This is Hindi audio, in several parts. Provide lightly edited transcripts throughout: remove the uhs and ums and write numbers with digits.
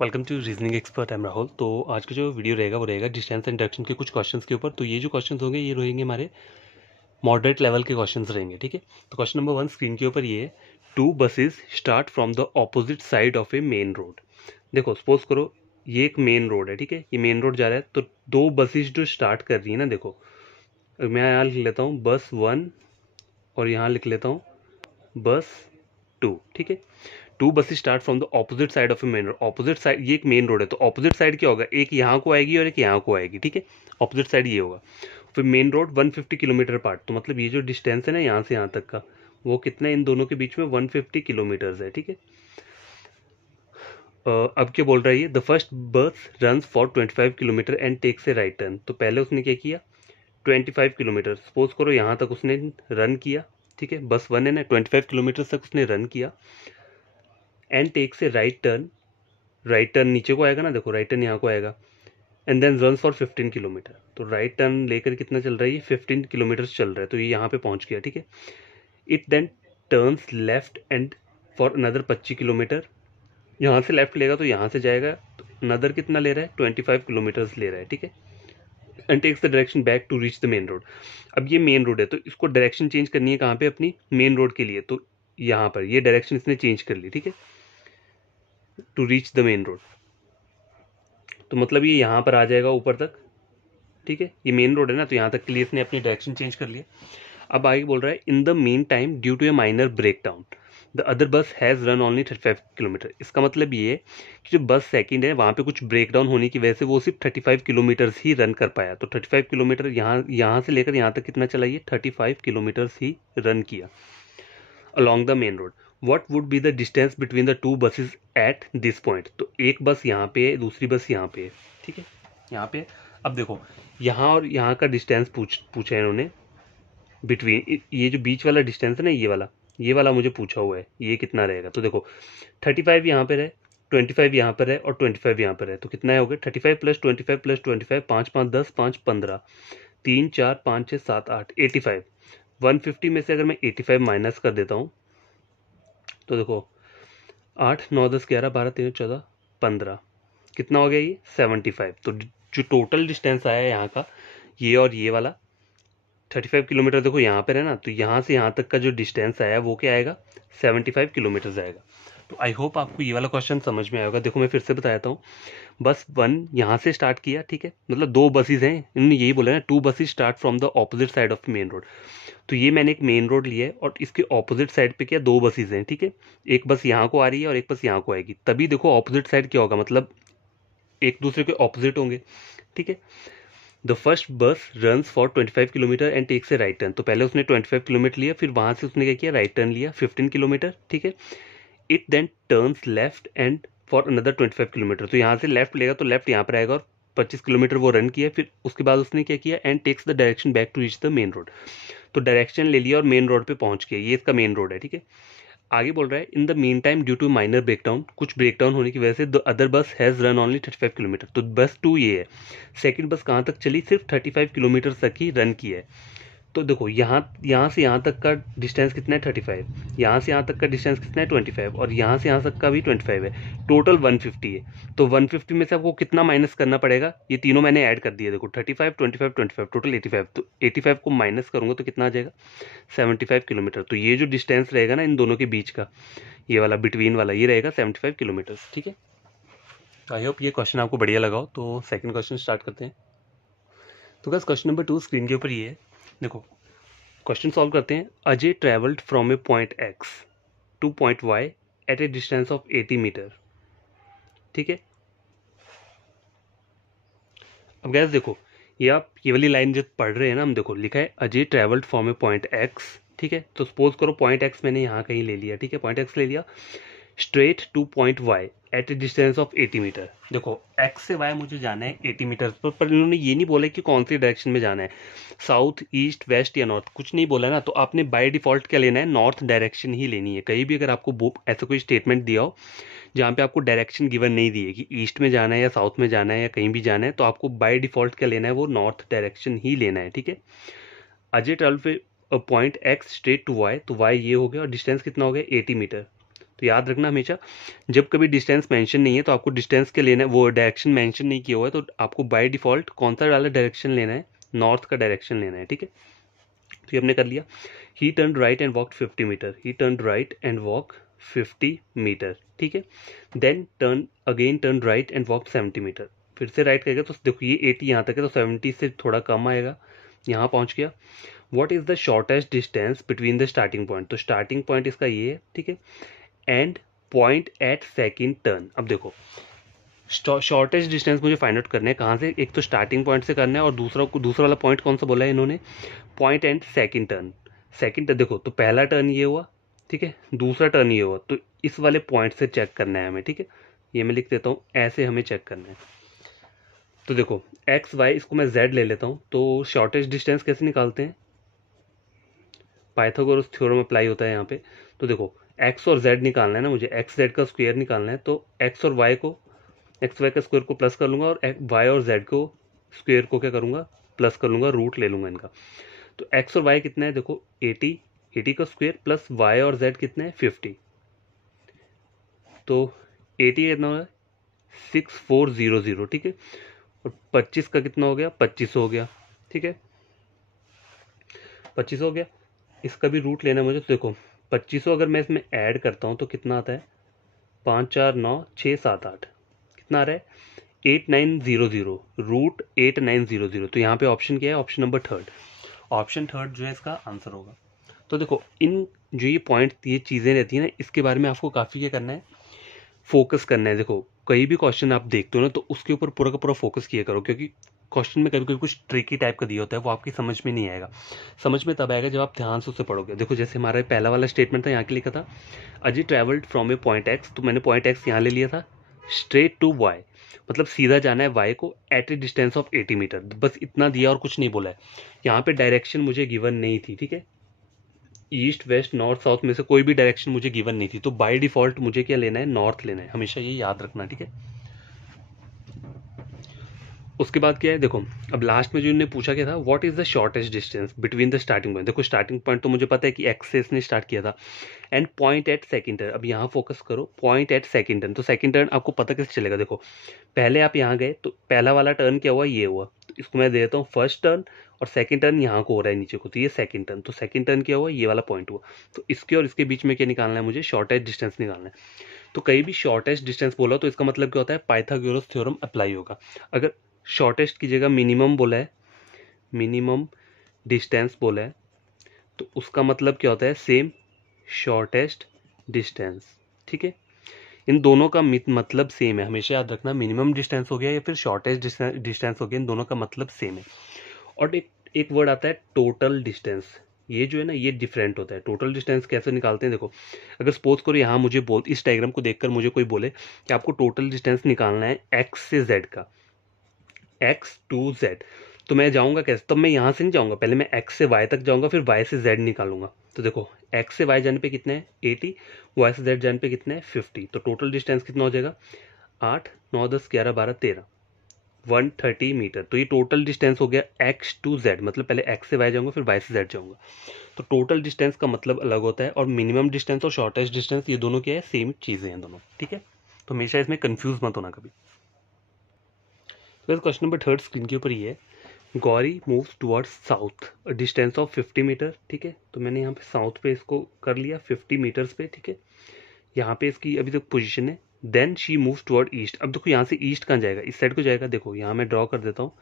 Welcome to reasoning expert. I am Rahul. तो आज का जो वीडियो रहेगा वो रहेगा डिस्टेंस एंड डायरेक्शन के कुछ क्वेश्चंस के ऊपर। तो ये जो क्वेश्चंस होंगे ये रहेंगे हमारे मॉडरेट लेवल के क्वेश्चंस रहेंगे, ठीक है। तो क्वेश्चन नंबर 1 स्क्रीन के ऊपर ये है, to buses start from the opposite side of A main road. देखो सपोज करो ये एक मेन रोड है, ठीक है, ये मेन रोड जा रहा है, तो दो बसेस जो स्टार्ट कर रही है ना, देखो मैं यहाँ लिख लेता हूँ बस 1 और यहाँ लिख लेता हूँ बस 2, ठीक है। To buses start from the opposite side of A main road. Opposite side, ये एक मेन रोड है तो ऑपोजिट साइड क्या होगा, एक यहाँ को आएगी और एक यहाँ को आएगी, ठीक है। ऑपोजिट साइड ये होगा। फिर मेन रोड 150 किलोमीटर पार्ट, तो मतलब ये जो डिस्टेंस है ना यहाँ से यहाँ तक का, वो कितना इन दोनों के बीच में 150 किलोमीटर्स है, ठीक है। अब क्या बोल रहा है ये, the first bus run for 25 kilometre and takes a right turn. तो पहले उसने क्या किया, 25 किलोमीटर सपोज करो यहाँ तक उसने रन किया, ठीक है। बस 1 है ना, 25 किलोमीटर तक उसने रन किया and takes a right turn. Right turn नीचे को आएगा ना, देखो राइट टर्न यहाँ को आएगा, and then run for 15 kilometre. तो राइट टर्न लेकर कितना चल रहा है, ये 15 किलोमीटर चल रहा है, तो ये यहाँ पे पहुँच गया, ठीक है। It then turns left and for another 25 kilometre. यहाँ से लेफ्ट लेगा तो यहाँ से जाएगा, तो अनदर कितना ले रहा है, 25 किलोमीटर्स ले रहा है, ठीक है। And takes the direction back to reach the main road. अब ये मेन रोड है तो इसको डायरेक्शन चेंज करनी है कहाँ पे, अपनी मेन रोड के लिए, तो यहाँ पर ये डायरेक्शन इसने चेंज कर ली, ठीक है, to reach the main road. तो मतलब ये यहाँ पर आ जाएगा ऊपर तक, ठीक है। ये मेन रोड है ना, तो यहाँ तक के लिए इसने अपनी डायरेक्शन चेंज कर लिया। अब आगे बोल रहा है, in the main time due to a minor break down the other bus has run only 35 kilometre. इसका मतलब ये है कि जो बस सेकंड है वहाँ पे कुछ ब्रेक डाउन होने की वजह से वो सिर्फ 35 किलोमीटर्स ही रन कर पाया। तो 35 किलोमीटर यहाँ से लेकर यहाँ तक कितना चला, ये 35 किलोमीटर्स ही रन किया along the main road. What would be the distance between the two buses at this point. तो एक बस यहाँ पे है, दूसरी बस यहाँ पे है, ठीक है, यहाँ पे। अब देखो यहाँ और यहाँ का डिस्टेंस पूछा है इन्होंने बिटवीन, ये जो बीच वाला डिस्टेंस है ना, ये वाला मुझे पूछा हुआ है, ये कितना रहेगा। तो देखो 35 यहाँ पर है, 25 यहाँ पर है और 25 यहाँ पर है, तो कितना हो गया 35 प्लस 25 प्लस 25, 5 5 10, 5 15, 3 4 5 6 7 8, 85। 150 में से अगर मैं 85 माइनस कर देता हूँ तो देखो 8 9 10 11 12 13 14 15, कितना हो गया ये 75। तो जो टोटल डिस्टेंस आया है यहाँ का, ये और ये वाला 35 किलोमीटर देखो यहाँ पर है ना, तो यहाँ से यहाँ तक का जो डिस्टेंस आया वो क्या आएगा, 75 किलोमीटर आएगा। तो आई होप आपको ये वाला क्वेश्चन समझ में आएगा। देखो मैं फिर से बताता हूँ, बस 1 यहाँ से स्टार्ट किया, ठीक है, मतलब दो बसेस हैं, इन्होंने यही बोला ना, to buses start from the opposite side of main road. तो ये मैंने एक मेन रोड लिया है और इसके ऑपोजिट साइड पे क्या दो बसेस हैं, ठीक है। एक बस यहाँ को आ रही है और एक बस यहाँ को आएगी, तभी देखो ऑपोजिट साइड क्या होगा, मतलब एक दूसरे के ऑपोजिट होंगे, ठीक है। The first bus runs for 25 kilometre and takes a right turn. तो पहले उसने 25 किलोमीटर लिया, फिर वहां से उसने क्या किया, राइट टर्न लिया 15 किलोमीटर, ठीक है। It then turns left and for another 25 kilometre. तो यहाँ से लेफ्ट लेगा तो लेफ्ट यहाँ पर आएगा और 25 किलोमीटर वो रन किया, फिर उसके बाद उसने क्या किया, and takes the direction back to reach the main road. तो डायरेक्शन ले लिया और मेन रोड पे पहुंच गया, ये इसका मेन रोड है, ठीक है। आगे बोल रहा है, in the main time due to minor breakdown, कुछ ब्रेकडाउन होने की वजह से the other bus has run only 35 kilometre. तो बस 2 ये है, सेकंड बस कहाँ तक चली, सिर्फ 35 किलोमीटर तक ही रन किया है। तो देखो यहाँ से यहाँ तक का डिस्टेंस कितना है 35, यहाँ से यहाँ तक का डिस्टेंस कितना है 25 और यहाँ से यहाँ तक का भी 25 है, टोटल 150 है। तो 150 में से आपको कितना माइनस करना पड़ेगा, ये तीनों मैंने ऐड कर दिया, देखो 35 25 25 टोटल 85। तो 85 को माइनस करूँगा तो कितना आ जाएगा 75 किलोमीटर। तो ये जो डिस्टेंस रहेगा ना इन दोनों के बीच का, ये वाला बिटवीन वाला, ये रहेगा 75 किलोमीटर, ठीक है। तो आई होप ये क्वेश्चन आपको बढ़िया लगा हो। तो सेकंड क्वेश्चन स्टार्ट करते हैं। तो बस क्वेश्चन नंबर 2 स्क्रीन के ऊपर ये है, देखो क्वेश्चन सॉल्व करते हैं। Ajay travelled from a point X to point Y at a distance of 80 metre, ठीक है। अब गैस देखो ये आप ये वाली लाइन जो पढ़ रहे हैं ना, हम देखो लिखा है Ajay travelled from a point x, ठीक है। तो सपोज करो पॉइंट एक्स मैंने यहाँ कहीं ले लिया, ठीक है, पॉइंट एक्स ले लिया, straight to point Y at a distance of 80 metre. देखो एक्स से वाई मुझे जाना है 80 मीटर पर इन्होंने ये नहीं बोला कि कौन सी डायरेक्शन में जाना है, साउथ ईस्ट वेस्ट या नॉर्थ, कुछ नहीं बोला ना। तो आपने बाय डिफॉल्ट क्या लेना है, नॉर्थ डायरेक्शन ही लेनी है। कहीं भी अगर आपको ऐसा कोई स्टेटमेंट दिया हो जहाँ पे आपको डायरेक्शन गिवन नहीं दी है कि ईस्ट में जाना है या साउथ में जाना है या कहीं भी जाना है, तो आपको बाय डिफॉल्ट क्या लेना है, वो नॉर्थ डायरेक्शन ही लेना है, ठीक है। अजय ट्रेवल पे point X straight to Y, तो वाई ये हो गया और डिस्टेंस कितना हो गया 80 मीटर। तो याद रखना हमेशा जब कभी डिस्टेंस मेंशन नहीं है तो आपको डिस्टेंस के लेना है, वो डायरेक्शन मेंशन नहीं किया हुआ है तो आपको बाय डिफॉल्ट कौन सा वाला डायरेक्शन लेना है, नॉर्थ का डायरेक्शन लेना है, ठीक है। तो ये हमने कर लिया। He turn right and walk 50 metre, he turn right and walk 50 metre, ठीक है। Then turn again, turn right and walk 70 metre, फिर से राइट करेगा तो देखो ये 80 यहाँ तक है तो 70 से थोड़ा कम आएगा, यहाँ पहुँच गया। What is the shortest distance between the starting point, तो स्टार्टिंग पॉइंट इसका ये है, ठीक है, end point at second turn. अब देखो शॉर्टेस्ट डिस्टेंस मुझे फाइंड आउट करना है कहाँ से, एक तो स्टार्टिंग पॉइंट से करना है और दूसरा वाला पॉइंट कौन सा बोला है इन्होंने, point and second turn. Second देखो तो पहला टर्न ये हुआ, ठीक है, दूसरा टर्न ये हुआ, तो इस वाले पॉइंट से चेक करना है हमें, ठीक है। ये मैं लिख देता हूँ, ऐसे हमें चेक करना है। तो देखो एक्स वाई, इसको मैं जेड ले लेता हूँ, तो शॉर्टेस्ट डिस्टेंस कैसे निकालते हैं, पाइथागोरस थ्योरम अप्लाई होता है यहाँ पे। तो देखो एक्स और जेड निकालना है ना मुझे, एक्स जेड का स्क्वायर निकालना है, तो एक्स और वाई को, एक्स वाई का स्क्वायर को प्लस कर लूंगा और वाई और जेड को स्क्वायर को क्या करूंगा, प्लस कर लूंगा, रूट ले लूंगा इनका। तो एक्स और वाई कितना है देखो 80, 80 का स्क्वायर प्लस वाई और जेड कितना है 50, तो 80 कितना हो गया 6400, ठीक है। और 25 का कितना हो गया 25 हो गया, ठीक है, 25 हो गया। इसका भी रूट लेना है मुझे, तो देखो 25 अगर मैं इसमें ऐड करता हूँ तो कितना आता है, 5 4 9 6 7 8, कितना आ रहा है 8900, रूट 8900। तो यहाँ पे ऑप्शन क्या है, option number third, option third जो है इसका आंसर होगा। तो देखो इन जो ये पॉइंट, ये चीज़ें रहती हैं ना, इसके बारे में आपको काफ़ी क्या करना है, फोकस करना है। देखो कई भी क्वेश्चन आप देखते हो ना तो उसके ऊपर पूरा का पूरा फोकस किया करो, क्योंकि क्वेश्चन में कभी कभी कुछ ट्रिकी टाइप का दिया होता है, वो आपकी समझ में नहीं आएगा। समझ में तब आएगा जब आप ध्यान से उसे पढ़ोगे। देखो जैसे हमारा पहला वाला स्टेटमेंट था, यहाँ के लिखा था Ajay travelled from a point x, तो मैंने पॉइंट एक्स यहाँ ले लिया था, स्ट्रेट टू वाई, मतलब सीधा जाना है वाई को at a distance of 80 metre, बस इतना दिया और कुछ नहीं बोला है। यहाँ पे डायरेक्शन मुझे गिवन नहीं थी, ठीक है, ईस्ट वेस्ट नॉर्थ साउथ में से कोई भी डायरेक्शन मुझे गिवन नहीं थी, तो बाय डिफॉल्ट मुझे क्या लेना है, नॉर्थ लेना है, हमेशा ये याद रखना, ठीक है। उसके बाद क्या है देखो, अब लास्ट में जो इन्होंने पूछा क्या था, what is the shortest distance between the starting point. देखो स्टार्टिंग पॉइंट तो मुझे पता है कि एक्स से इसने स्टार्ट किया था, end point at second turn. अब यहाँ फोकस करो, पॉइंट एट सेकंड टर्न, तो सेकंड टर्न आपको पता कैसे चलेगा, देखो पहले आप यहाँ गए तो पहला वाला टर्न क्या हुआ, ये हुआ, तो इसको मैं दे देता हूँ फर्स्ट टर्न, और सेकंड टर्न यहाँ को हो रहा है नीचे को, तो ये सेकंड टर्न, तो सेकंड टर्न क्या हुआ, ये वाला पॉइंट हुआ। तो इसके और इसके बीच में क्या निकालना है मुझे, शॉर्टेस्ट डिस्टेंस निकालना है। तो कहीं भी शॉर्टेस्ट डिस्टेंस बोला तो इसका मतलब क्या होता है, पाइथागोरस थ्योरम अप्लाई होगा। अगर शॉर्टेस्ट की जगह मिनिमम बोला है, मिनिमम डिस्टेंस बोला है, तो उसका मतलब क्या होता है, सेम शॉर्टेस्ट डिस्टेंस, ठीक है। इन दोनों का मतलब सेम है, हमेशा याद रखना, मिनिमम डिस्टेंस हो गया या फिर शॉर्टेस्ट डिस्टेंस हो गया, इन दोनों का मतलब सेम है। और एक वर्ड आता है टोटल डिस्टेंस, ये जो है ना ये डिफरेंट होता है। टोटल डिस्टेंस कैसे निकालते हैं, देखो अगर सपोज करो यहाँ मुझे इस डायग्राम को देखकर मुझे कोई बोले कि आपको टोटल डिस्टेंस निकालना है एक्स से जेड का, एक्स टू जेड, तो मैं जाऊंगा कैसे, तब मैं यहाँ से नहीं जाऊंगा, पहले मैं एक्स से वाई तक जाऊंगा, फिर वाई से जेड निकालूंगा। तो देखो एक्स से वाई जाने पे कितने हैं 80, वाई से जेड जाने पे कितने हैं 50, तो टोटल डिस्टेंस कितना हो जाएगा 8 9 10 11 12 13, 130 मीटर। तो ये टोटल डिस्टेंस हो गया एक्स टू जेड, मतलब पहले एक्स से वाई जाऊंगा फिर वाई से जेड जाऊंगा। तो टोटल डिस्टेंस का मतलब अलग होता है, और मिनिमम डिस्टेंस और शॉर्टेस्ट डिस्टेंस ये दोनों क्या है, सेम चीज़ें हैं दोनों, ठीक है। तो हमेशा इसमें कंफ्यूज मत होना कभी। क्वेश्चन नंबर थर्ड स्क्रीन के ऊपर ये है, Gauri moves towards south distance of 50 metre, ठीक है। तो मैंने यहाँ पे साउथ पे इसको कर लिया 50 मीटर्स पे, ठीक है। यहाँ पे इसकी अभी तक पोजीशन है। Then she moves toward east, अब देखो यहाँ से ईस्ट कहाँ जाएगा, इस साइड को जाएगा। देखो यहाँ मैं ड्रॉ कर देता हूँ,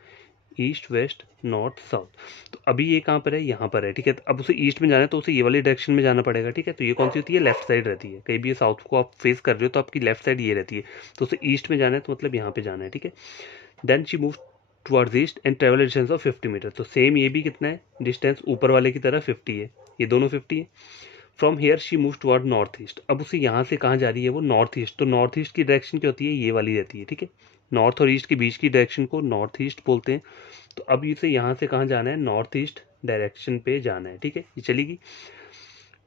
ईस्ट वेस्ट नॉर्थ साउथ। तो अभी ये कहाँ पर है, यहाँ पर है, ठीक है। अब उसे ईस्ट में जाना है तो उसे ये वाली डायरेक्शन में जाना पड़ेगा, ठीक है। तो ये कौन सी होती है, लेफ्ट साइड रहती है। कहीं भी साउथ को आप फेस कर रहे हो तो आपकी लेफ्ट साइड ये रहती है, तो उसे ईस्ट में जाना है तो मतलब यहाँ पे जाना है, ठीक है। Then she move towards east and travel distance of 50 metre, तो सेम ये भी कितना है डिस्टेंस, ऊपर वाले की तरह 50 है, ये दोनों 50 है। From here she move toward north east, अब उसे यहाँ से कहाँ जा रही है, वो नॉर्थ ईस्ट। तो नॉर्थ ईस्ट की डायरेक्शन क्या होती है, ये वाली रहती है, ठीक है। नॉर्थ और ईस्ट के बीच की डायरेक्शन को नॉर्थ ईस्ट बोलते हैं। तो अब इसे यहाँ से कहाँ जाना है, नॉर्थ ईस्ट डायरेक्शन पे जाना है, ठीक है। ये चलेगी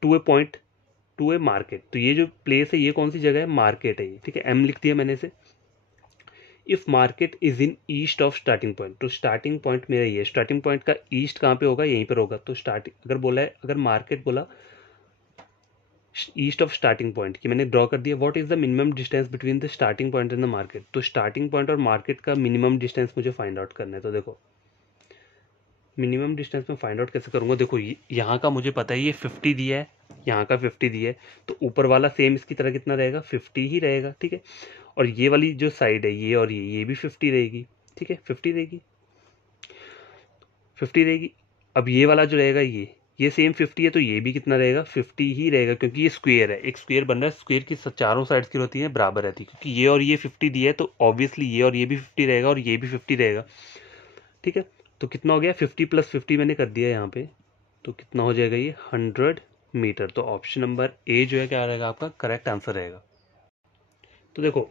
to a point, to a market, तो ये जो प्लेस है ये कौन सी जगह है, मार्केट है ये, ठीक है। एम लिख दिया मैंने इसे। If market is in east of starting point, तो स्टार्टिंग पॉइंट मेरा ये, स्टार्टिंग पॉइंट का ईस्ट कहाँ पे होगा, यहीं पर होगा। तो स्टार्टिंग अगर बोला है, अगर मार्केट बोला ईस्ट ऑफ स्टार्टिंग पॉइंट की मैंने ड्रॉ कर दिया। What is the minimum distance between the starting point and the market, तो स्टार्टिंग पॉइंट और मार्केट का मिनिमम डिस्टेंस मुझे फाइंड आउट करना है। तो देखो मिनिमम डिस्टेंस में फाइंड आउट कैसे करूंगा, देखो यहाँ का मुझे पता है ये 50 दिया है, यहाँ का 50 दिया है, तो ऊपर वाला सेम इसकी तरह कितना रहेगा 50 ही रहेगा, ठीक है। और ये वाली जो साइड है ये और ये भी 50 रहेगी, ठीक है, 50 रहेगी, 50 रहेगी। अब ये वाला जो रहेगा ये सेम 50 है, तो ये भी कितना रहेगा 50 ही रहेगा, क्योंकि ये स्क्वायर है, एक स्क्वायर बन रहा है, स्क्वायर की चारों साइड्स की होती है बराबर रहती है, क्योंकि ये और ये 50 दिया है तो ऑब्वियसली ये और ये भी 50 रहेगा और ये भी 50 रहेगा, ठीक है। तो कितना हो गया 50 + 50 मैंने कर दिया यहाँ पे, तो कितना हो जाएगा ये 100 मीटर। तो ऑप्शन नंबर ए जो है क्या रहेगा आपका करेक्ट आंसर रहेगा। तो देखो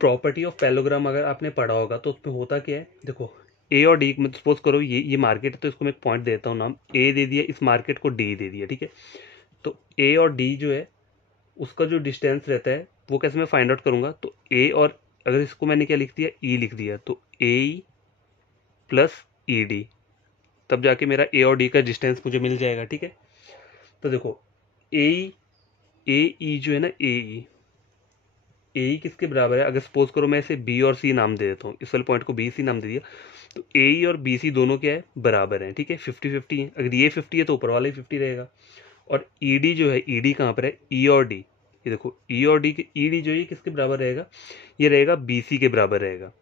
प्रॉपर्टी ऑफ पैलोग्राम अगर आपने पढ़ा होगा तो उसमें होता क्या है, देखो ए और डी में सपोज करो ये मार्केट है, तो इसको मैं एक पॉइंट देता हूँ नाम, ए दे दिया, इस मार्केट को डी दे दिया, ठीक है। तो ए और डी जो है उसका जो डिस्टेंस रहता है वो कैसे मैं फाइंड आउट करूंगा, तो ए और अगर इसको मैंने क्या लिख दिया ई लिख दिया, तो ए प्लस ई डी, तब जाके मेरा ए और डी का डिस्टेंस मुझे मिल जाएगा, ठीक है। तो देखो ए ई जो है ना ए किसके बराबर है, अगर सपोज करो मैं इसे बी और सी नाम दे देता हूँ, इस वाले पॉइंट को बी सी नाम दे दिया, तो ए और बी सी दोनों क्या है बराबर हैं, ठीक है, 50-50 है। अगर ये 50 है तो ऊपर वाला ही 50 रहेगा। और ई डी जो है, ई डी कहाँ पर है, ई और डी, ये देखो ई और डी, ई डी जो है किसके बराबर रहेगा, ये रहेगा बी सी के बराबर रहेगा,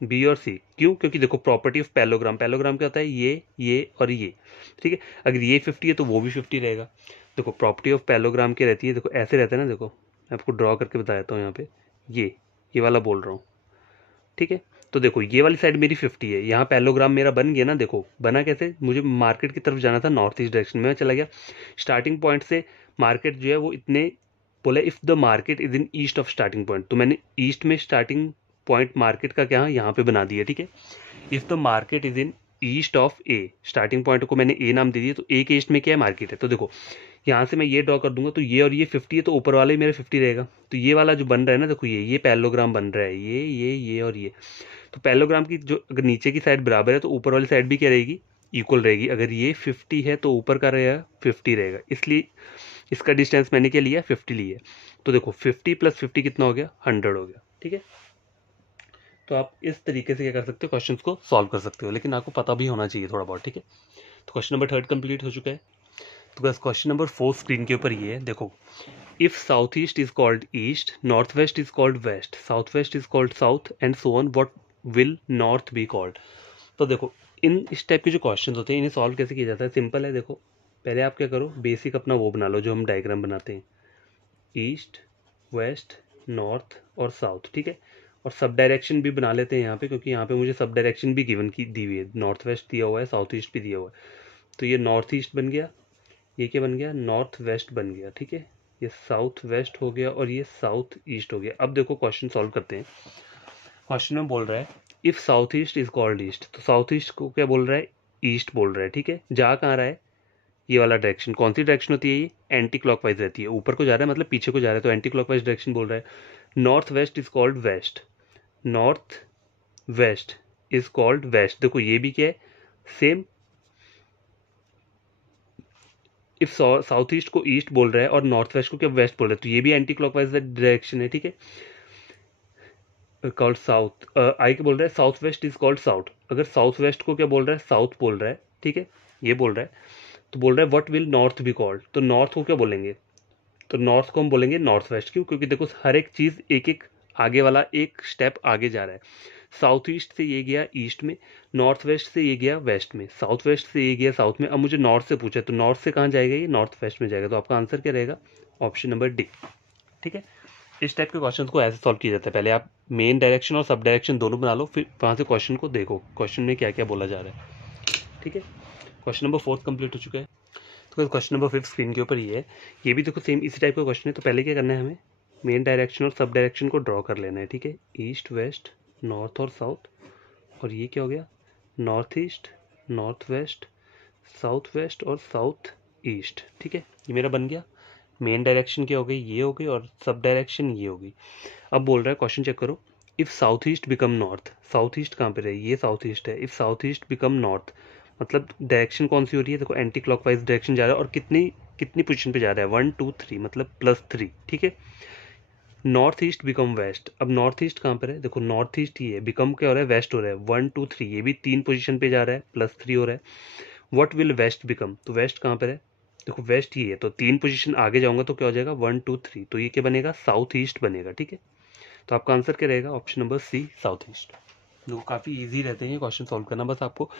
बी और सी। क्यों, क्योंकि देखो प्रॉपर्टी ऑफ पैलोग्राम, पैलोग्राम क्या होता है ये और ये, ठीक है। अगर ये 50 है तो वो भी 50 रहेगा। देखो प्रॉपर्टी ऑफ पैलोग्राम क्या रहती है, देखो ऐसे रहता है ना, देखो मैं आपको ड्रॉ करके बता देता हूँ यहाँ पे, ये वाला बोल रहा हूँ, ठीक है। तो देखो ये वाली साइड मेरी 50 है, यहाँ पैलोग्राम मेरा बन गया ना, देखो बना कैसे, मुझे मार्केट की तरफ जाना था, नॉर्थ ईस्ट डायरेक्शन में चला गया, स्टार्टिंग पॉइंट से मार्केट जो है वो इतने बोला, if the market is in east of starting point, तो मैंने ईस्ट में स्टार्टिंग पॉइंट मार्केट का क्या यहाँ पे बना दिया, ठीक है। If the market is in east of A, starting point को मैंने ए नाम दे दिया, तो ए के ईस्ट में क्या है मार्केट है। तो देखो यहाँ से मैं ये ड्रॉ कर दूंगा, तो ये और ये 50 है, तो ऊपर वाला ही मेरा 50 रहेगा। तो ये वाला जो बन रहा है ना, देखो ये पैलोग्राम बन रहा है, ये और ये, तो पैलोग्राम की जो अगर नीचे की साइड बराबर है तो ऊपर वाली साइड भी क्या रहेगी इक्वल रहेगी। अगर ये 50 है तो ऊपर का रहेगा 50 रहेगा, इसलिए इसका डिस्टेंस मैंने क्या लिया 50 लिया। तो देखो 50 + 50 कितना हो गया 100 हो गया, ठीक है। तो आप इस तरीके से क्या कर सकते हो, क्वेश्चंस को सॉल्व कर सकते हो, लेकिन आपको पता भी होना चाहिए थोड़ा बहुत, ठीक है। तो क्वेश्चन नंबर 3 कंप्लीट हो चुका है। तो बस क्वेश्चन नंबर 4 स्क्रीन के ऊपर ये है, देखो if south east is called east, north west is called west, south west is called south and so on, what will north be called. तो देखो इन इस टाइप के जो क्वेश्चन होते हैं इन्हें सॉल्व कैसे किया जाता है, सिंपल है। देखो पहले आप क्या करो, बेसिक अपना वो बना लो जो हम डायग्राम बनाते हैं, ईस्ट वेस्ट नॉर्थ और साउथ, ठीक है। और सब डायरेक्शन भी बना लेते हैं यहाँ पे, क्योंकि यहाँ पे मुझे सब डायरेक्शन भी गिवन की दी हुई है, नॉर्थ वेस्ट दिया हुआ है, साउथ ईस्ट भी दिया हुआ है। तो ये नॉर्थ ईस्ट बन गया, ये क्या बन गया नॉर्थ वेस्ट बन गया, ठीक है। ये साउथ वेस्ट हो गया और ये साउथ ईस्ट हो गया। अब देखो क्वेश्चन सॉल्व करते हैं। क्वेश्चन में बोल रहा है if south east is called east, तो साउथ ईस्ट को क्या बोल रहा है ईस्ट बोल रहा है, ठीक है। जा कहाँ रहा है, ये वाला डायरेक्शन, कौन सी डायरेक्शन होती है ये एंटी क्लॉकवाइज रहती है, ऊपर को जा रहा है मतलब पीछे को जा रहा है, तो एंटी क्लॉकवाइज डायरेक्शन बोल रहा है। North west is called west, north west is called west, देखो ये भी क्या है सेम। इफ साउथ ईस्ट को ईस्ट बोल रहा है और नॉर्थ वेस्ट को क्या वेस्ट बोल रहा है, तो ये भी एंटी क्लॉकवाइज डायरेक्शन है, ठीक है। कॉल्ड साउथ, आई के बोल रहा है south west is called south, अगर साउथ वेस्ट को क्या बोल रहा है साउथ बोल रहा है, ठीक है, ये बोल रहा है, तो बोल रहा है what will north be called, तो नॉर्थ को क्या बोलेंगे, तो नॉर्थ को हम बोलेंगे नॉर्थ वेस्ट। क्यों, क्योंकि देखो हर एक चीज एक एक आगे वाला एक स्टेप आगे जा रहा है। साउथ ईस्ट से ये गया ईस्ट में, नॉर्थ वेस्ट से ये गया वेस्ट में, साउथ वेस्ट से ये गया साउथ में। अब मुझे नॉर्थ से पूछा है, तो नॉर्थ से कहाँ जाएगा ये नॉर्थ वेस्ट में जाएगा, तो आपका आंसर क्या रहेगा ऑप्शन नंबर डी, ठीक है। इस टाइप के क्वेश्चन को ऐसे सॉल्व किया जाता है, पहले आप मेन डायरेक्शन और सब डायरेक्शन दोनों बना लो, फिर वहाँ से क्वेश्चन को देखो क्वेश्चन में क्या क्या बोला जा रहा है, ठीक है। क्वेश्चन नंबर 4 कंप्लीट हो चुका है। तो क्वेश्चन नंबर 5 स्क्रीन के ऊपर ये है, ये भी देखो सेम इसी टाइप का क्वेश्चन है। तो पहले क्या करना है, हमें मेन डायरेक्शन और सब डायरेक्शन को ड्रॉ कर लेना है, ठीक है। ईस्ट वेस्ट नॉर्थ और साउथ, और ये क्या हो गया north east north waste south waste और साउथ ईस्ट, ठीक है। ये मेरा बन गया। मेन डायरेक्शन क्या हो गई ये हो गई, और सब डायरेक्शन ये हो गई। अब बोल रहा है क्वेश्चन चेक करो, if south east become north, south east कहाँ पे रहे, ये साउथ ईस्ट है, if south east become north मतलब डायरेक्शन कौन सी हो रही है, देखो एंटी क्लॉकवाइज डायरेक्शन जा रहा है और कितनी कितनी पोजीशन पे जा रहा है, 1 2 3 मतलब +3, ठीक है। नॉर्थ ईस्ट बिकम वेस्ट, अब नॉर्थ ईस्ट कहाँ पर है, देखो नॉर्थ ईस्ट ही है, बिकम क्या हो रहा है, वेस्ट हो रहा है, 1 2 3 ये भी 3 पोजीशन पे जा रहा है, +3 हो रहा है। व्हाट विल वेस्ट बिकम, तो वेस्ट कहाँ पर है, देखो वेस्ट ही है, तो 3 पोजीशन आगे जाऊंगा तो क्या हो जाएगा 1 2 3, तो ये क्या बनेगा, साउथ ईस्ट बनेगा, ठीक है। तो आपका आंसर क्या रहेगा, option number C, south east. जो काफ़ी इजी रहते हैं ये क्वेश्चन सॉल्व करना, बस आपको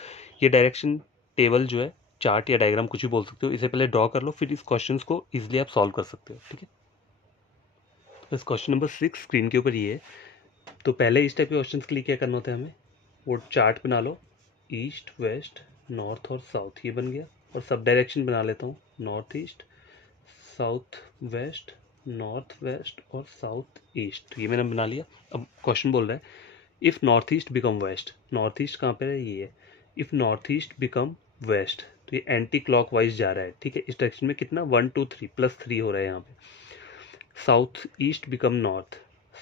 ये डायरेक्शन टेबल जो है, चार्ट या डायग्राम कुछ भी बोल सकते हो, इसे पहले ड्रॉ कर लो, फिर इस क्वेश्चन को इजिली आप सॉल्व कर सकते हो, ठीक है। बस क्वेश्चन नंबर 6 स्क्रीन के ऊपर ये है। तो पहले इस टाइप के क्वेश्चन के लिए क्या करना होता है हमें, वो चार्ट बना लो, ईस्ट वेस्ट नॉर्थ और साउथ, ये बन गया, और सब डायरेक्शन बना लेता हूँ, north east south west north west और साउथ ईस्ट, ये मैंने बना लिया। अब क्वेश्चन बोल रहा है if north east become west, north east कहाँ पे है, ये है, if north east become west, तो ये एंटी क्लॉक वाइज जा रहा है, ठीक है, इस डायरेक्शन में कितना 1 2 3 +3 हो रहा है यहाँ पे। South east become north,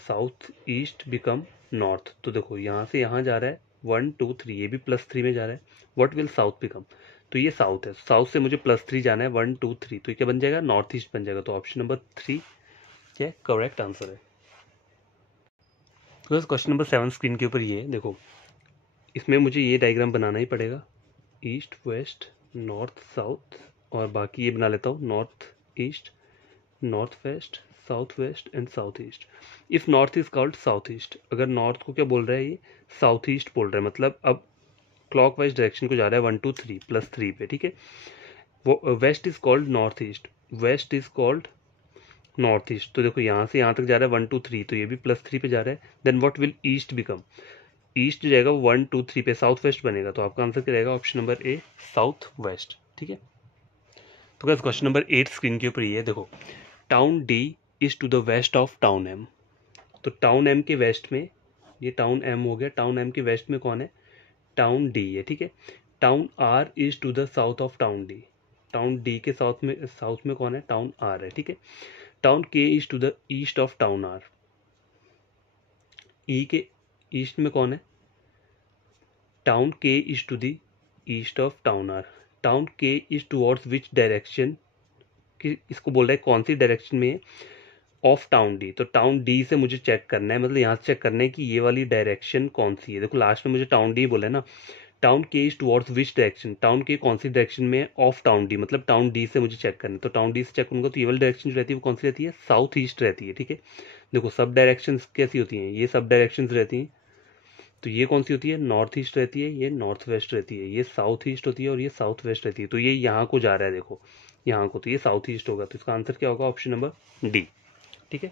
south east become north, तो देखो यहाँ से यहाँ जा रहा है 1 2 3, ये भी +3 में जा रहा है। व्हाट विल साउथ बिकम, तो ये साउथ है, साउथ से मुझे +3 जाना है 1 2 3, तो ये क्या बन जाएगा, नॉर्थ ईस्ट बन जाएगा। तो ऑप्शन नंबर 3 क्या करेक्ट आंसर है। तो क्वेश्चन नंबर 7 स्क्रीन के ऊपर ये है, देखो इसमें मुझे ये डायग्राम बनाना ही पड़ेगा, ईस्ट वेस्ट नॉर्थ साउथ, और बाकी ये बना लेता हूँ, north east north waste south waste and south east. If north is called south east, अगर नॉर्थ को क्या बोल रहा है, ये साउथ ईस्ट बोल रहा है, मतलब अब क्लॉक वाइज डायरेक्शन को जा रहा है 1 2 3 +3 पे, ठीक है। वो west is called north east, west is called north east, तो देखो यहाँ से यहाँ तक जा रहा है 1 2 3, तो ये भी +3 पे जा रहा है। Then what will east become, east जो जाएगा वो 1 2 3 पे साउथ वेस्ट बनेगा, तो आपका आंसर क्या रहेगा, option number A, south west, ठीक है। तो गाइस क्वेश्चन नंबर 8 स्क्रीन के ऊपर ये है, देखो town D is to the west of town M, तो टाउन एम के वेस्ट में, ये टाउन एम हो गया, टाउन एम के वेस्ट में कौन है, टाउन डी है, ठीक है। Town R is to the south of town D, town D के साउथ में कौन है, टाउन आर है, ठीक है। Town K is to the east of town R, ई के ईस्ट में कौन है, town K is to the east of town R, town K is towards which direction, कि इसको बोल रहा है कौन सी डायरेक्शन में, ऑफ टाउन डी, तो टाउन डी से मुझे चेक करना है, मतलब यहाँ से चेक करना है कि ये वाली डायरेक्शन कौन सी है। देखो लास्ट में मुझे टाउन डी बोला है ना, town K is towards which direction, town के कौन सी डायरेक्शन में, ऑफ टाउन डी, मतलब टाउन डी से मुझे चेक करना है, तो टाउन डी से चेक करूंगा तो ये वाली डायरेक्शन जो रहती है वो कौन सी रहती है, साउथ ईस्ट रहती है, ठीक है। देखो सब डायरेक्शन कैसी होती हैं, ये सब डायरेक्शन रहती हैं, तो ये कौन सी होती है, नॉर्थ ईस्ट रहती है, ये नॉर्थ वेस्ट रहती है, ये साउथ ईस्ट होती है और ये साउथ वेस्ट रहती है, तो ये यहाँ को जा रहा है, देखो यहाँ को, तो ये साउथ ईस्ट होगा, तो इसका आंसर क्या होगा, ऑप्शन नंबर डी, ठीक है।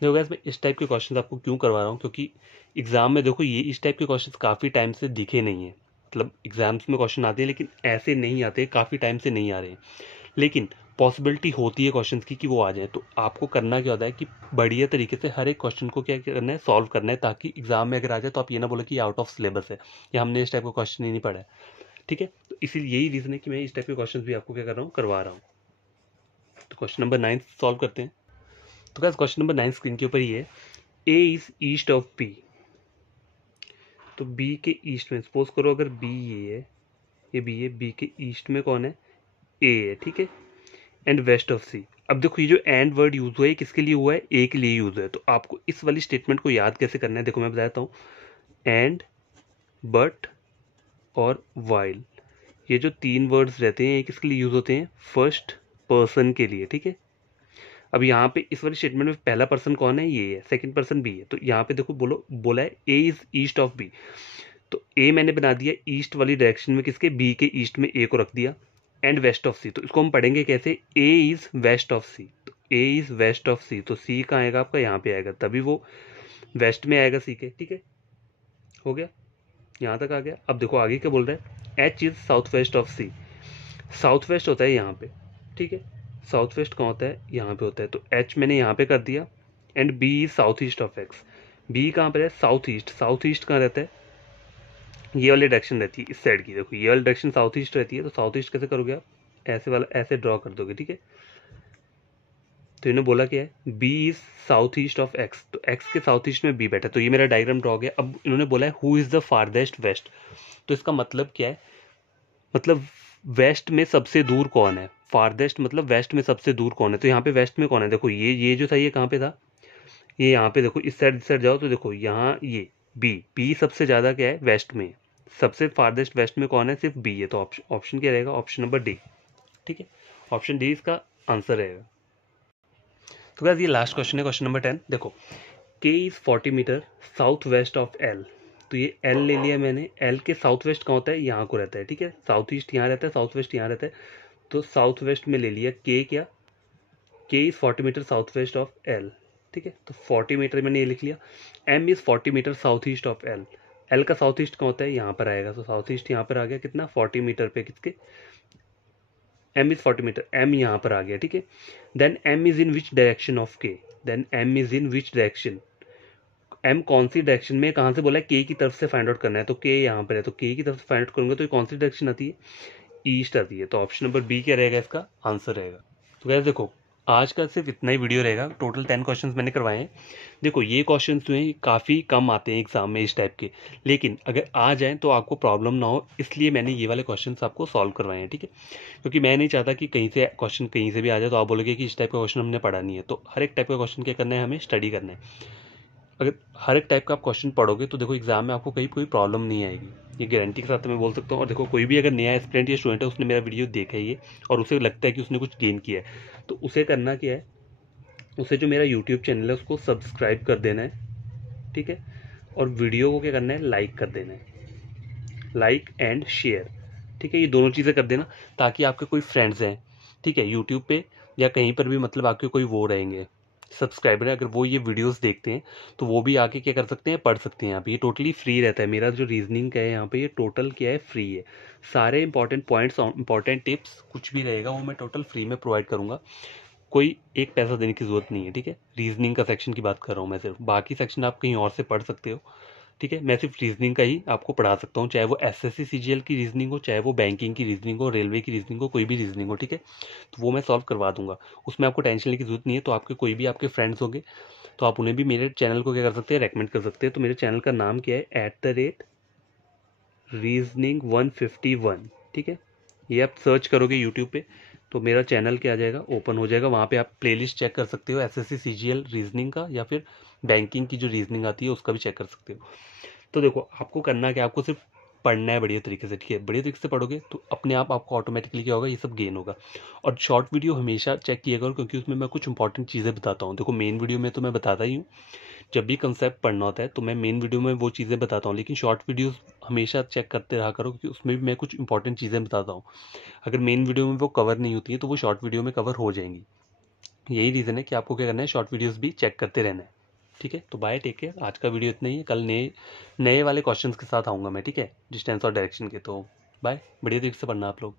देखो गाइस मैं इस टाइप के क्वेश्चन आपको क्यों करवा रहा हूँ, क्योंकि एग्जाम में देखो ये इस टाइप के क्वेश्चन काफ़ी टाइम से दिखे नहीं है, मतलब एग्जाम्स में क्वेश्चन आते हैं लेकिन ऐसे नहीं आते, काफ़ी टाइम से नहीं आ रहे हैं, लेकिन पॉसिबिलिटी होती है क्वेश्चंस की कि वो आ जाए। तो आपको करना क्या होता है कि बढ़िया तरीके से हर एक क्वेश्चन को क्या करना है, सॉल्व करना है, ताकि एग्जाम में अगर आ जाए तो आप ये ना बोले कि आउट ऑफ सिलेबस है या हमने इस टाइप का क्वेश्चन ही नहीं पढ़ा है, ठीक है। तो इसीलिए यही रीज़न है कि मैं इस टाइप के क्वेश्चन भी आपको क्या कर रहा हूँ, करवा रहा हूँ। तो क्वेश्चन नंबर 9 सॉल्व करते हैं। तो गाइस क्वेश्चन नंबर 9 स्क्रीन के ऊपर ही है, ए इज ईस्ट ऑफ बी, तो बी के ईस्ट में, सपोज करो अगर बी ये है, ये बी है, बी के ईस्ट में कौन है, ए है, ठीक है, एंड वेस्ट ऑफ सी। अब देखो ये जो एंड वर्ड यूज हुआ है किसके लिए हुआ है, ए के लिए यूज हुआ है, तो आपको इस वाली स्टेटमेंट को याद कैसे करना है, देखो मैं बताता हूँ, एंड बट और वाइल, ये जो 3 वर्ड्स रहते हैं ये किसके लिए यूज होते हैं, फर्स्ट पर्सन के लिए, ठीक है। अब यहाँ पे इस वाली स्टेटमेंट में पहला पर्सन कौन है, ये है, सेकंड पर्सन बी है, तो यहाँ पे देखो बोला है ए इज ईस्ट ऑफ बी, तो ए मैंने बना दिया ईस्ट वाली डायरेक्शन में, किसके, बी के ईस्ट में ए को रख दिया, एंड वेस्ट ऑफ सी, तो इसको हम पढ़ेंगे कैसे, ए इज वेस्ट ऑफ सी, तो ए इज वेस्ट ऑफ सी, तो सी कहाँ आएगा आपका, यहाँ पे आएगा, तभी वो वेस्ट में आएगा सी के, ठीक है, हो गया, यहाँ तक आ गया। अब देखो आगे क्या बोल रहा है, H is south west of C, south west होता है यहाँ पे, ठीक है, साउथ वेस्ट कहाँ होता है, यहाँ पे होता है, तो एच मैंने यहाँ पे कर दिया, and B is south east of X, B कहाँ पर है, साउथ ईस्ट, साउथ ईस्ट कहाँ रहता है, ये वाली डायरेक्शन रहती है इस साइड की, देखो ये वाली डायरेक्शन साउथ ईस्ट रहती है, तो साउथ ईस्ट कैसे करोगे आप, ऐसे वाला ऐसे ड्रॉ कर दोगे, ठीक है। तो इन्होंने बोला क्या है, B is south east of X, तो एक्स के साउथ ईस्ट में बी बैठा, तो ये मेरा डायग्राम ड्रॉ गया। अब इन्होंने बोला है who is the farthest west, तो इसका मतलब क्या है मतलब वेस्ट में सबसे दूर कौन है, फारदेस्ट मतलब वेस्ट में सबसे दूर कौन है। तो यहाँ पे वेस्ट में कौन है, देखो ये जो था ये कहाँ पे था, ये यहाँ पे देखो, इस साइड जाओ तो देखो यहाँ ये बी सबसे ज़्यादा क्या है वेस्ट में, सबसे फारदेस्ट वेस्ट में कौन है, सिर्फ बी है। तो ऑप्शन क्या रहेगा, ऑप्शन नंबर डी। ठीक है, ऑप्शन डी इसका आंसर रहेगा। तो गाइस ये लास्ट क्वेश्चन है, क्वेश्चन नंबर 10। देखो K is 40 metre south west of L. तो ये एल ले लिया मैंने, एल के साउथ वेस्ट कहाँ होता है, यहाँ को रहता है। ठीक है, साउथ ईस्ट यहाँ रहता है, साउथ वेस्ट यहाँ रहता है। तो साउथ वेस्ट में ले लिया के, क्या K is 40 metre south west of L. ठीक है, तो 40 मीटर मैंने ये लिख लिया। M is 40 metre south east of L. L का साउथ ईस्ट कहाँ होता है, यहाँ पर आएगा। तो साउथ ईस्ट यहाँ पर आ गया कितना, 40 मीटर पे किसके, एम इज 40 मीटर, एम यहाँ पर आ गया। ठीक है, then M is in which direction of K, then M is in which direction, M कौन सी डायरेक्शन में, कहाँ से बोला है, के की तरफ से फाइंड आउट करना है। तो के यहाँ पर है, तो के की तरफ से फाइंड आउट करूंगा तो ये कौन सी डायरेक्शन आती है, ईस्ट आती है। तो ऑप्शन नंबर बी क्या रहेगा, इसका आंसर रहेगा। तो गाइस देखो आज का सिर्फ इतना ही वीडियो रहेगा, टोटल 10 क्वेश्चंस मैंने करवाए हैं। देखो ये क्वेश्चंस जो हैं काफ़ी कम आते हैं एग्जाम में इस टाइप के, लेकिन अगर आ जाएं तो आपको प्रॉब्लम ना हो, इसलिए मैंने ये वाले क्वेश्चंस आपको सॉल्व करवाए हैं। ठीक है, क्योंकि मैं नहीं चाहता कि कहीं से क्वेश्चन कहीं से भी आ जाए तो आप बोलोगे कि इस टाइप का क्वेश्चन हमने पढ़ा नहीं है। तो हर एक टाइप का क्वेश्चन क्या करना है, हमें स्टडी करना है। अगर हर एक टाइप का आप क्वेश्चन पढ़ोगे तो देखो एग्जाम में आपको कहीं कोई प्रॉब्लम नहीं आएगी, ये गारंटी के साथ मैं बोल सकता हूँ। और देखो कोई भी अगर नया एस्पिरेंट या स्टूडेंट है, उसने मेरा वीडियो देखा है ये और उसे लगता है कि उसने कुछ गेन किया है, तो उसे करना क्या है, उसे जो मेरा यूट्यूब चैनल है उसको सब्सक्राइब कर देना है। ठीक है, और वीडियो को क्या करना है, लाइक कर देना है, लाइक एंड शेयर। ठीक है, ये दोनों चीज़ें कर देना, ताकि आपके कोई फ्रेंड्स हैं, ठीक है, यूट्यूब पे या कहीं पर भी, मतलब आपके कोई वो रहेंगे सब्सक्राइबर है, अगर वो ये वीडियोस देखते हैं तो वो भी आके क्या कर सकते हैं, पढ़ सकते हैं। यहाँ पे ये टोटली फ्री रहता है, मेरा जो रीजनिंग का है यहाँ पे ये टोटल क्या है, फ्री है। सारे इंपॉर्टेंट पॉइंट्स, इंपॉर्टेंट टिप्स कुछ भी रहेगा वो मैं टोटल फ्री में प्रोवाइड करूँगा, कोई एक पैसा देने की ज़रूरत नहीं है। ठीक है, रीजनिंग का सेक्शन की बात कर रहा हूँ मैं सिर्फ, बाकी सेक्शन आप कहीं और से पढ़ सकते हो। ठीक है, मैं सिर्फ रीजनिंग का ही आपको पढ़ा सकता हूँ, चाहे वो एसएससी सीजीएल की रीजनिंग हो, चाहे वो बैंकिंग की रीजनिंग हो, रेलवे की रीजनिंग हो, कोई भी रीजनिंग हो। ठीक है, तो वो मैं सॉल्व करवा दूंगा, उसमें आपको टेंशन लेने की जरूरत नहीं है। तो आपके कोई भी आपके फ्रेंड्स होंगे तो आप उन्हें भी मेरे चैनल को क्या कर सकते हैं, रेकमेंड कर सकते हैं। तो मेरे चैनल का नाम क्या है, @reasoning151। ठीक है, ये आप सर्च करोगे यूट्यूब पे तो मेरा चैनल क्या आ जाएगा, ओपन हो जाएगा। वहाँ पे आप प्लेलिस्ट चेक कर सकते हो एसएससी सीजीएल रीजनिंग का, या फिर बैंकिंग की जो रीजनिंग आती है उसका भी चेक कर सकते हो। तो देखो आपको करना क्या, आपको सिर्फ पढ़ना है बढ़िया तरीके से। ठीक है, बढ़िया तरीके से पढ़ोगे तो अपने आप आपको ऑटोमेटिकली क्या होगा, ये सब गेन होगा। और शॉर्ट वीडियो हमेशा चेक किया करो, क्योंकि उसमें मैं कुछ इंपॉर्टेंट चीज़ें बताता हूँ। देखो मेन वीडियो में तो मैं बताता ही हूँ, जब भी कंसेप्ट पढ़ना होता है तो मैं मेन वीडियो में वो चीज़ें बताता हूँ, लेकिन शॉर्ट वीडियोस हमेशा चेक करते रहा करो, क्योंकि उसमें भी मैं कुछ इंपॉर्टेंट चीज़ें बताता हूँ। अगर मेन वीडियो में वो कवर नहीं होती है तो वो शॉर्ट वीडियो में कवर हो जाएंगी। यही रीज़न है कि आपको क्या करना है, शॉर्ट वीडियोस भी चेक करते रहना है। ठीक है, तो बाय, टेक केयर। आज का वीडियो इतना ही है, कल नए नए वाले क्वेश्चंस के साथ आऊँगा मैं। ठीक है, डिस्टेंस और डायरेक्शन के। तो बाय, बढ़िया तरीके से पढ़ना आप लोग।